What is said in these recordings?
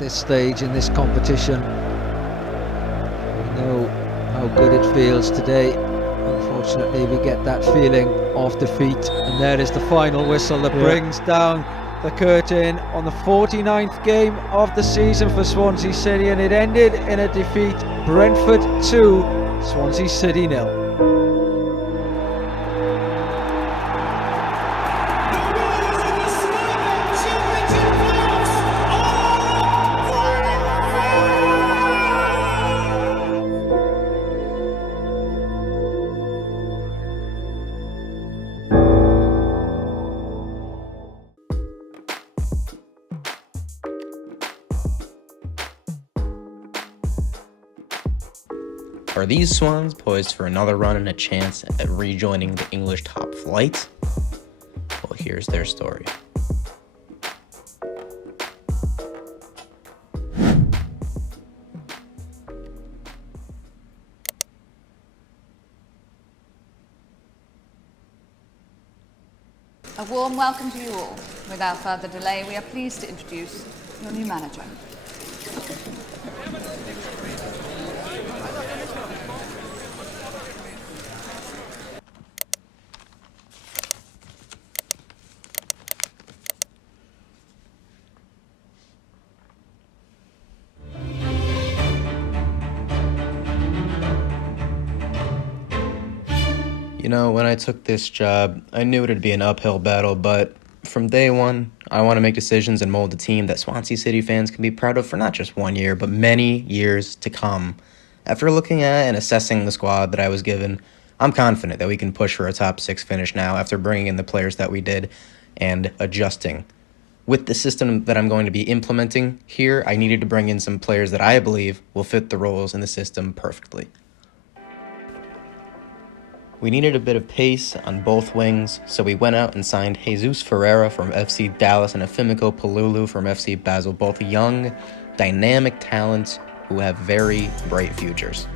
this stage in this competition. We know how good it feels today. Unfortunately, we get that feeling of defeat, and there is the final whistle that brings down the curtain on the 49th game of the season for Swansea City, and it ended in a defeat. Brentford 2, Swansea City 0. Are these Swans poised for another run and a chance at rejoining the English top flight? Well, here's their story. A warm welcome to you all. Without further delay, we are pleased to introduce your new manager. You know, when I took this job, I knew it'd be an uphill battle, but from day one, I want to make decisions and mold a team that Swansea City fans can be proud of for not just 1 year, but many years to come. After looking at and assessing the squad that I was given, I'm confident that we can push for a top 6 finish now after bringing in the players that we did and adjusting. With the system that I'm going to be implementing here, I needed to bring in some players that I believe will fit the roles in the system perfectly. We needed a bit of pace on both wings, so we went out and signed Jesus Ferreira from FC Dallas and Afimiko Palulu from FC Basel, both young, dynamic talents who have very bright futures.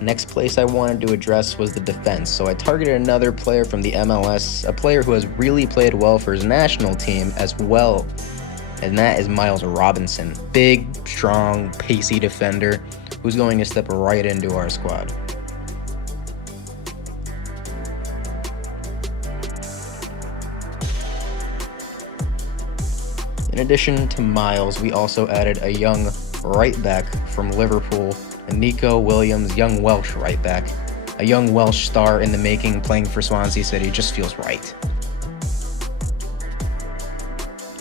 Next place I wanted to address was the defense, so I targeted another player from the MLS, a player who has really played well for his national team as well, and that is Miles Robinson. Big, strong, pacey defender who's going to step right into our squad. In addition to Miles, we also added a young right back from Liverpool, Nico Williams, young Welsh right back. A young Welsh star in the making, playing for Swansea City, just feels right.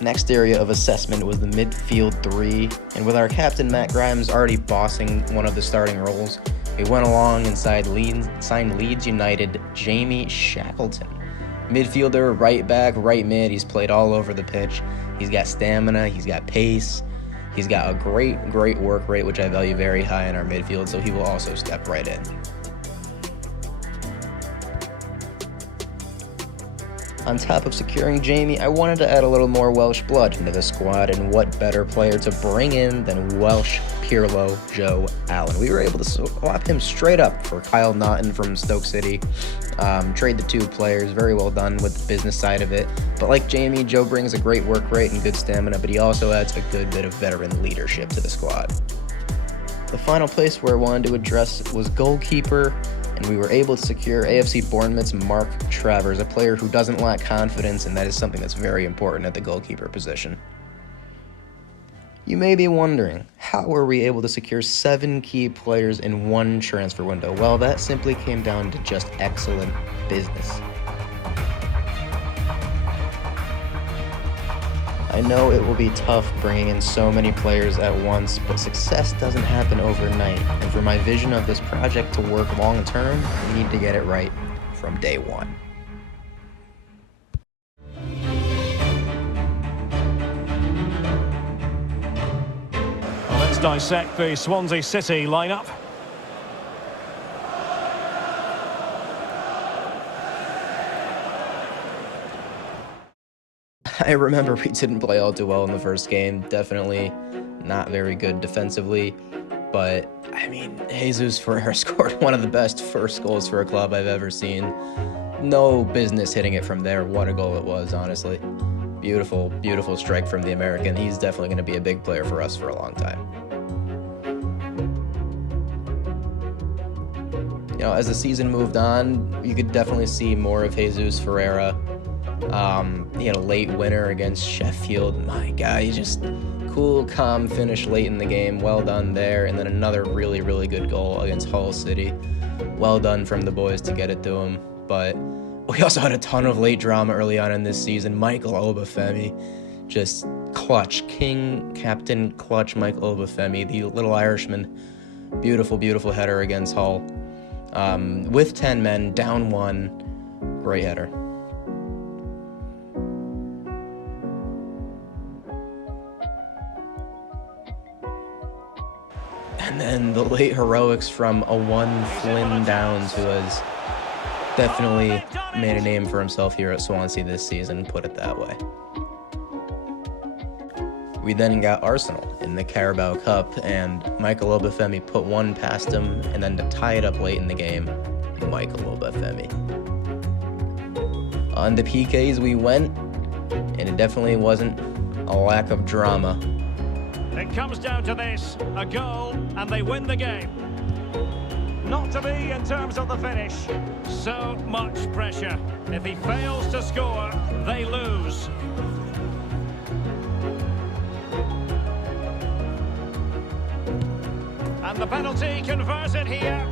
Next area of assessment was the midfield 3, and with our captain Matt Grimes already bossing one of the starting roles, we went along and signed Leeds United Jamie Shackleton. Midfielder, right back, right mid, he's played all over the pitch. He's got stamina, he's got pace, he's got a great work rate, which I value very high in our midfield, so he will also step right in. On top of securing Jamie, I wanted to add a little more Welsh blood into the squad, and what better player to bring in than Welsh Pirlo Joe Allen. We were able to swap him straight up for Kyle Naughton from Stoke City, trade the two players, very well done with the business side of it. But like Jamie, Joe brings a great work rate and good stamina, but he also adds a good bit of veteran leadership to the squad. The final place where I wanted to address was goalkeeper, and we were able to secure AFC Bournemouth's Mark Travers, a player who doesn't lack confidence, and that is something that's very important at the goalkeeper position. You may be wondering, how were we able to secure 7 key players in one transfer window? Well, that simply came down to just excellent business. I know it will be tough bringing in so many players at once, but success doesn't happen overnight, and for my vision of this project to work long term, we need to get it right from day one. Well, let's dissect the Swansea City lineup. I remember we didn't play all too well in the first game. Definitely not very good defensively. But, I mean, Jesus Ferreira scored one of the best first goals for a club I've ever seen. No business hitting it from there. What a goal it was, honestly. Beautiful, beautiful strike from the American. He's definitely going to be a big player for us for a long time. You know, as the season moved on, you could definitely see more of Jesus Ferreira. He had a late winner against Sheffield. My God, he just cool, calm finish late in the game. Well done there. And then another really, really good goal against Hull City. Well done from the boys to get it to him. But we also had a ton of late drama early on in this season. Michael Obafemi, just clutch. King, captain, clutch Michael Obafemi, the little Irishman. Beautiful, beautiful header against Hull. With 10 men, down 1. Great header. And then the late heroics from a one Flynn Downs, who has definitely made a name for himself here at Swansea this season, put it that way. We then got Arsenal in the Carabao Cup, and Michael Obafemi put one past him, and then to tie it up late in the game, Michael Obafemi. On the PKs we went, and it definitely wasn't a lack of drama. It comes down to this, a goal, and they win the game. Not to be in terms of the finish. So much pressure. If he fails to score, they lose. And the penalty converted here.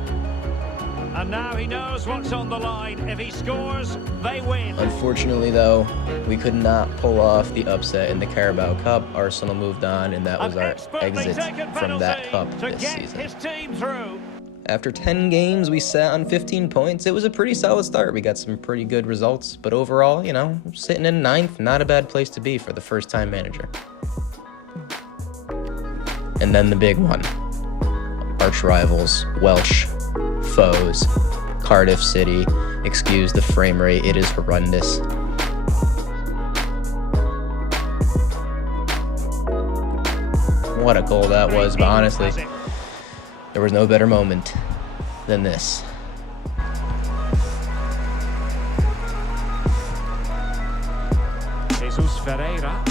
And now he knows what's on the line. If he scores, they win. Unfortunately, though, we could not pull off the upset in the Carabao Cup. Arsenal moved on, and that was our exit from that cup this season. His team through. After 10 games, we sat on 15 points. It was a pretty solid start. We got some pretty good results, but overall, you know, sitting in 9th, not a bad place to be for the first-time manager. And then the big one. Arch rivals, Welsh foes, Cardiff City. Excuse the frame rate, it is horrendous. What a goal that was, but honestly, there was no better moment than this. Jesus Ferreira.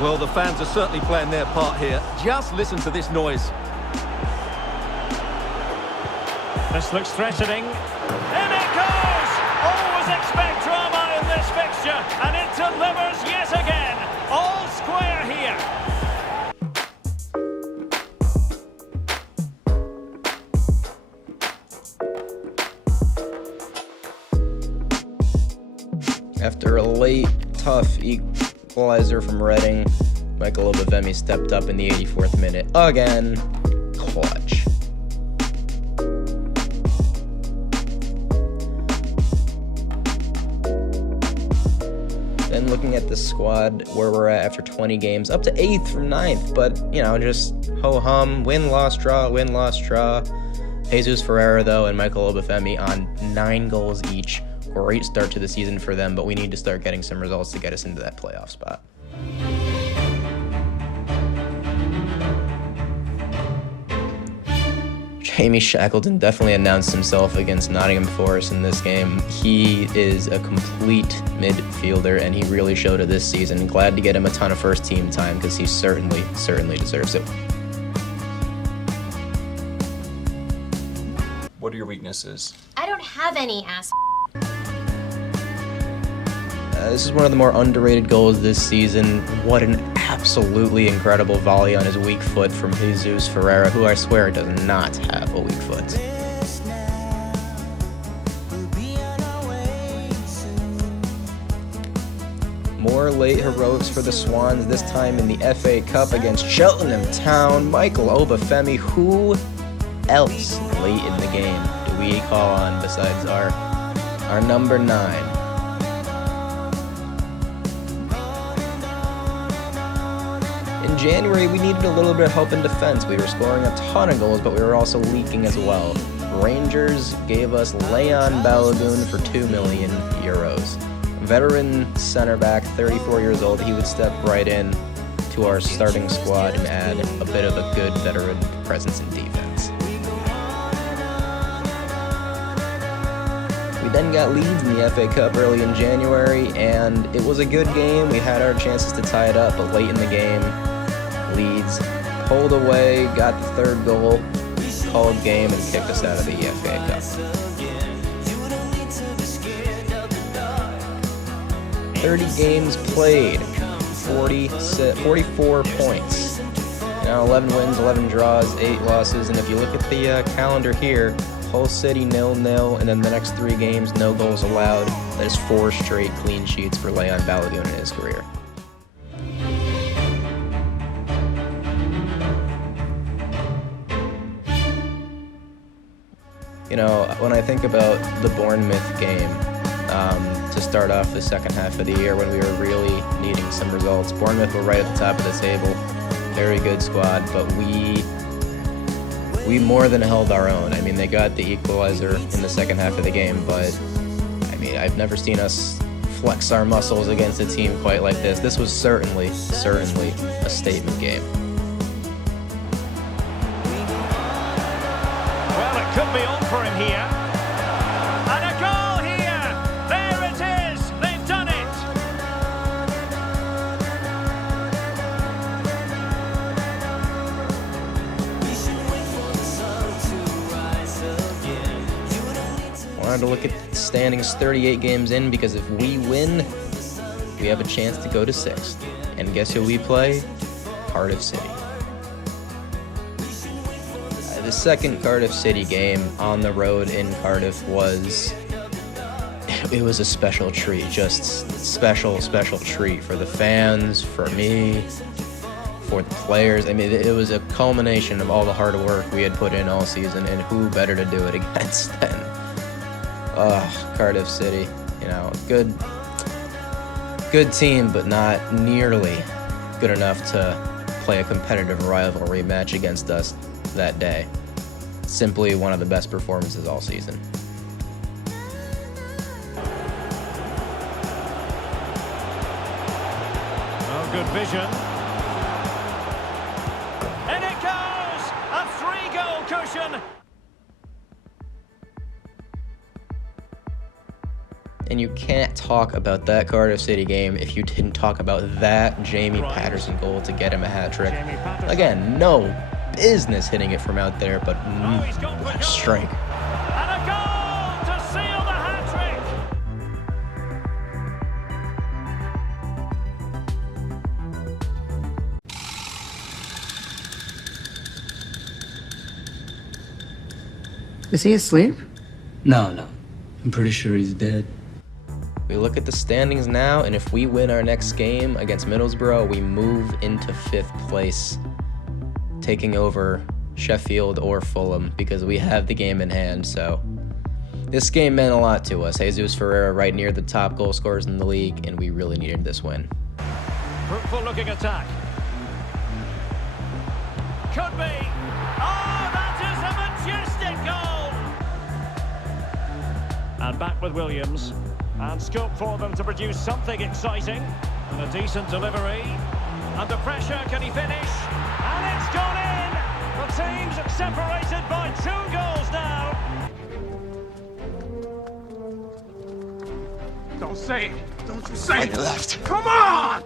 Well, the fans are certainly playing their part here. Just listen to this noise. This looks threatening. In it goes! Always expect drama in this fixture, and it delivers yet again. All square here. After a late, tough equalizer from Reading, Michael Obafemi stepped up in the 84th minute again. Clutch. Then looking at the squad, where we're at after 20 games, up to 8th from 9th, but, you know, just ho-hum, win, loss, draw, win, loss, draw. Jesus Ferreira, though, and Michael Obafemi on 9 goals each. Great start to the season for them, but we need to start getting some results to get us into that playoff spot. Jamie Shackleton definitely announced himself against Nottingham Forest in this game. He is a complete midfielder, and he really showed it this season. Glad to get him a ton of first team time, because he certainly deserves it. What are your weaknesses? I don't have any ass. This is one of the more underrated goals this season. What an absolutely incredible volley on his weak foot from Jesus Ferreira, who I swear does not have a weak foot. More late heroics for the Swans, this time in the FA Cup against Cheltenham Town. Michael Obafemi, who else late in the game do we call on besides our number 9? In January, we needed a little bit of help in defense. We were scoring a ton of goals, but we were also leaking as well. Rangers gave us Leon Balogun for €2 million. Veteran center back, 34 years old, he would step right in to our starting squad and add a bit of a good veteran presence in defense. We then got Leeds in the FA Cup early in January, and it was a good game. We had our chances to tie it up, but late in the game, Leeds pulled away, got the third goal, called game, and kicked us out of the FA Cup. 30 games played, 44 points. Now 11 wins, 11 draws, 8 losses, and if you look at the calendar here, Hull City 0-0, and then the next 3 games, no goals allowed. That is 4 straight clean sheets for Leon Balagoon in his career. You know, when I think about the Bournemouth game, to start off the second half of the year when we were really needing some results, Bournemouth were right at the top of the table. Very good squad, but we more than held our own. I mean, they got the equalizer in the second half of the game, but I mean, I've never seen us flex our muscles against a team quite like this. This was certainly a statement game. Well, it could be on for him here. And a goal here! There it is! They've done it! Wanted to look at the standings 38 games in, because if we win, we have a chance to go to 6th. And guess who we play? Cardiff City. The second Cardiff City game on the road in Cardiff was a special treat. Just special treat for the fans, for me, for the players. I mean, it was a culmination of all the hard work we had put in all season, and who better to do it against than Cardiff City. You know, good team, but not nearly good enough to play a competitive rivalry match against us that day. Simply one of the best performances all season. Oh, good vision. And it goes! A 3-goal cushion! And you can't talk about that Cardiff City game if you didn't talk about that Jamie Patterson goal to get him a hat-trick. Again, no business hitting it from out there, but what a strike. And a goal to seal the hat-trick! Is he asleep? No. I'm pretty sure he's dead. We look at the standings now, and if we win our next game against Middlesbrough, we move into 5th place, taking over Sheffield or Fulham, because we have the game in hand. So this game meant a lot to us. Jesus Ferreira right near the top goal scorers in the league, and we really needed this win. Fruitful looking attack. Could be. Oh, that is a majestic goal! And back with Williams. And scope for them to produce something exciting. And a decent delivery. Under pressure, can he finish? And it's gone in! The team's separated by 2 goals now. Don't say it. Don't you say it. Left. Come on!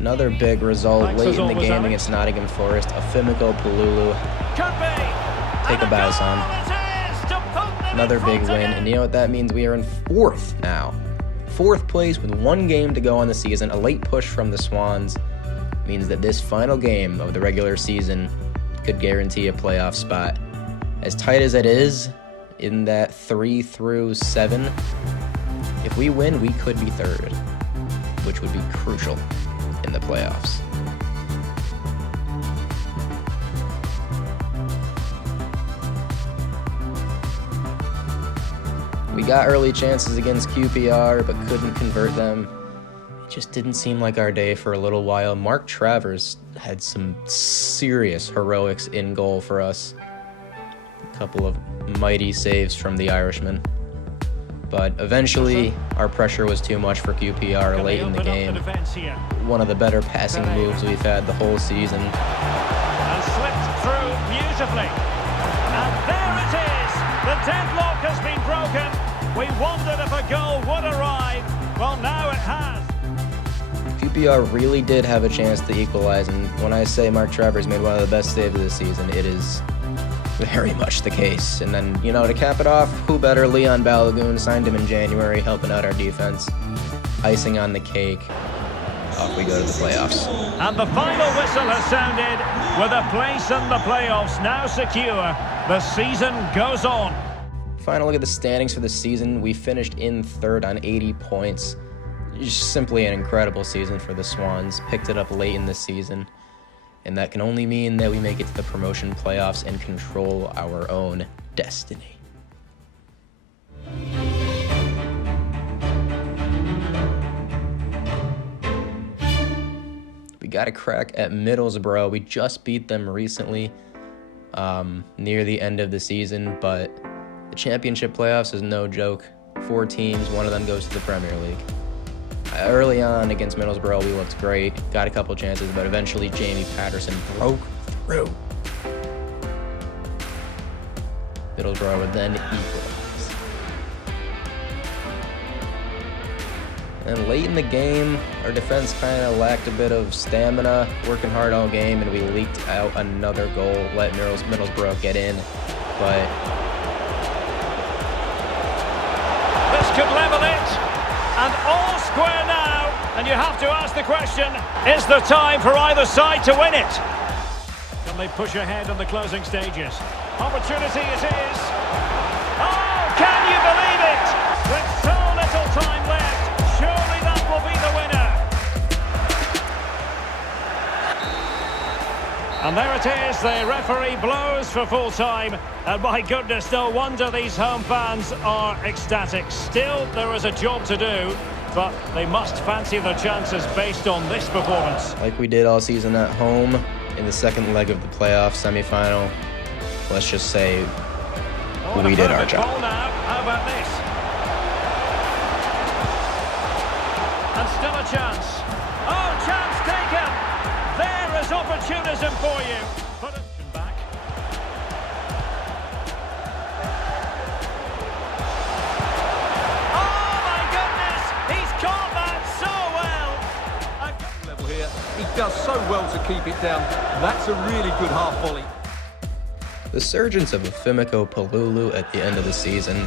Another big result Thanks late as in the always, game Alex. against Nottingham Forest. Afimiko Pululu. Could be. Take a bow, son. Another big win, and you know what that means? We are in 4th now. 4th place with 1 game to go on the season. A late push from the Swans means that this final game of the regular season could guarantee a playoff spot. As tight as it is, in that 3 through 7, if we win, we could be 3rd, which would be crucial in the playoffs. We got early chances against QPR, but couldn't convert them. It just didn't seem like our day for a little while. Mark Travers had some serious heroics in goal for us. A couple of mighty saves from the Irishman. But eventually, our pressure was too much for QPR late in the game. One of the better passing moves we've had the whole season. And slipped through beautifully. And there it is! The deadlock has been broken. We wondered if a goal would arrive. Well, now it has. QPR really did have a chance to equalize, and when I say Mark Travers made one of the best saves of the season, it is very much the case. And then, you know, to cap it off, who better? Leon Balogun, signed him in January, helping out our defense. Icing on the cake. Off we go to the playoffs. And the final whistle has sounded, with a place in the playoffs now secure. The season goes on. Final look at the standings for the season. We finished in third on 80 points. Just simply an incredible season for the Swans. Picked it up late in the season, and that can only mean that we make it to the promotion playoffs and control our own destiny. We got a crack at Middlesbrough. We just beat them recently, near the end of the season, but the championship playoffs is no joke. 4 teams, one of them goes to the Premier League. Early on against Middlesbrough, we looked great, got a couple chances, but eventually Jamie Patterson broke through. Middlesbrough would then equalize. And late in the game, our defense kind of lacked a bit of stamina, working hard all game, and we leaked out another goal, let Middlesbrough get in, but this could level it, and all square now, and you have to ask the question, is there time for either side to win it? Can they push ahead in the closing stages? Opportunity it is. Oh, can you believe it? With so little time left, surely that will be the winner. And there it is, the referee blows for full time, and my goodness, no wonder these home fans are ecstatic. Still, there is a job to do, but they must fancy their chances based on this performance. like we did all season at home, in the second leg of the playoff semifinal, let's just say we did our job. Ball now. How about this? And still a chance. Oh, chance taken. There is opportunism for you. Put it back. Oh my goodness! He's caught that so well. Level here. He does so well to keep it down. That's a really good half volley. The surgence of Fimiko Palulu at the end of the season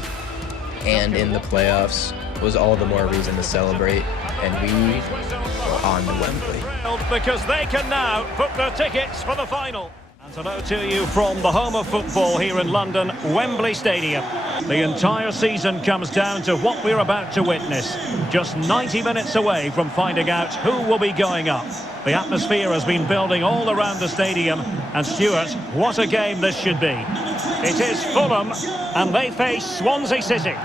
and in the playoffs was all the more reason to celebrate, and we were on Wembley. Because they can now book their tickets for the final. And hello to you from the home of football here in London, Wembley Stadium. The entire season comes down to what we're about to witness. Just 90 minutes away from finding out who will be going up. The atmosphere has been building all around the stadium, and Stuart, what a game this should be. It is Fulham, and they face Swansea City.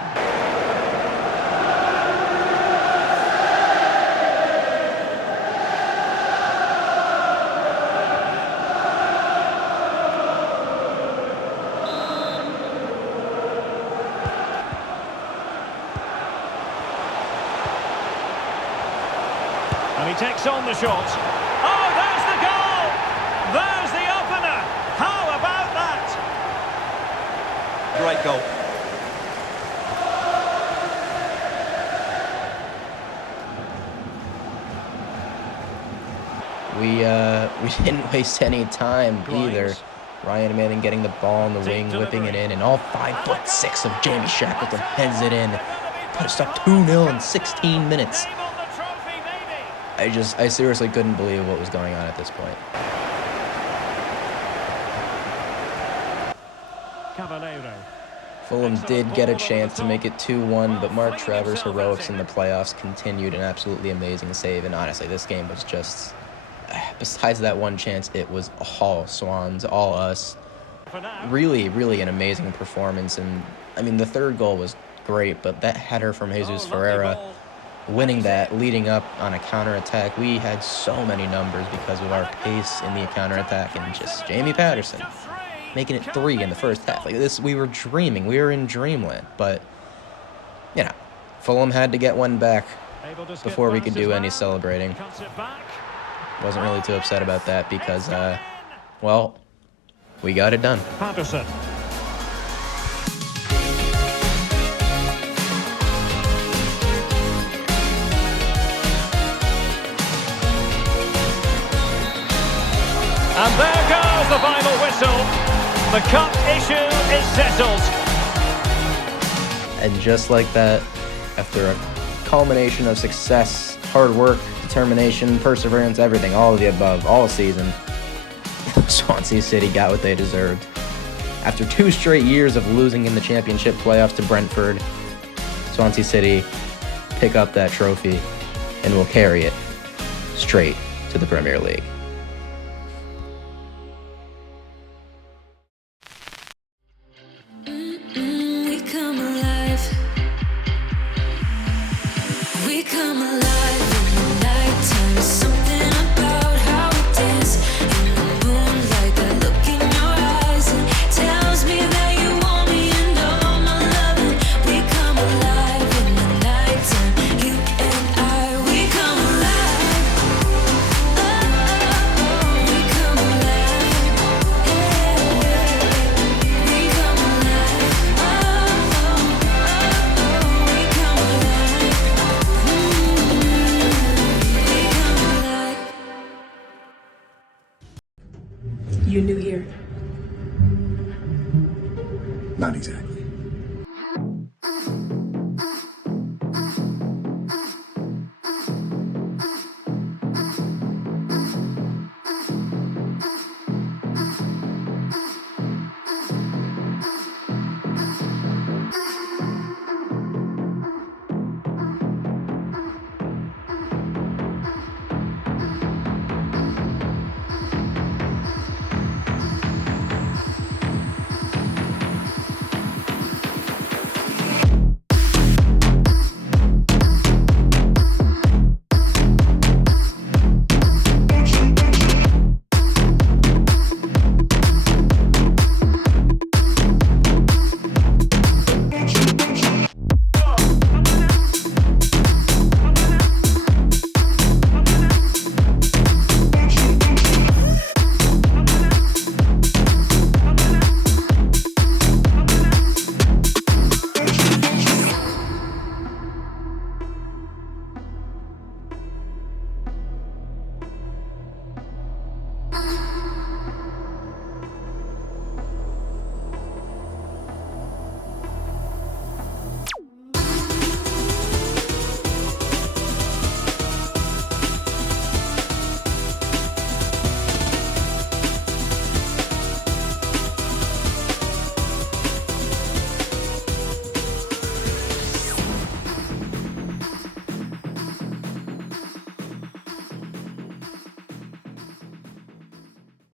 And he takes on the shot. Oh, there's the goal! There's the opener! How about that? Great goal. We didn't waste any time either. Ryan Manning getting the ball on the wing, whipping it in, and all 5'6" of Jamie Shackleton heads it in. Put us up 2-0 in 16 minutes. I seriously couldn't believe what was going on at this point. Fulham did get a chance to make it 2-1, but Mark Travers' heroics in the playoffs continued, an absolutely amazing save, and honestly, this game was just, besides that one chance, it was all Swans, all us. Really, really an amazing performance, and I mean, the third goal was great, but that header from Jesus Ferreira, winning that, leading up on a counterattack, we had so many numbers because of our pace in the counterattack, and just Jamie Patterson making it 3 in the first half. Like this, we were dreaming. We were in dreamland. But, you know, Fulham had to get one back before we could do any celebrating. Wasn't really too upset about that because, well, we got it done. Patterson. And there goes the final whistle. The cup issue is settled. And just like that, after a culmination of success, hard work, determination, perseverance, everything, all of the above, all season, Swansea City got what they deserved. After 2 straight years of losing in the championship playoffs to Brentford, Swansea City pick up that trophy and will carry it straight to the Premier League.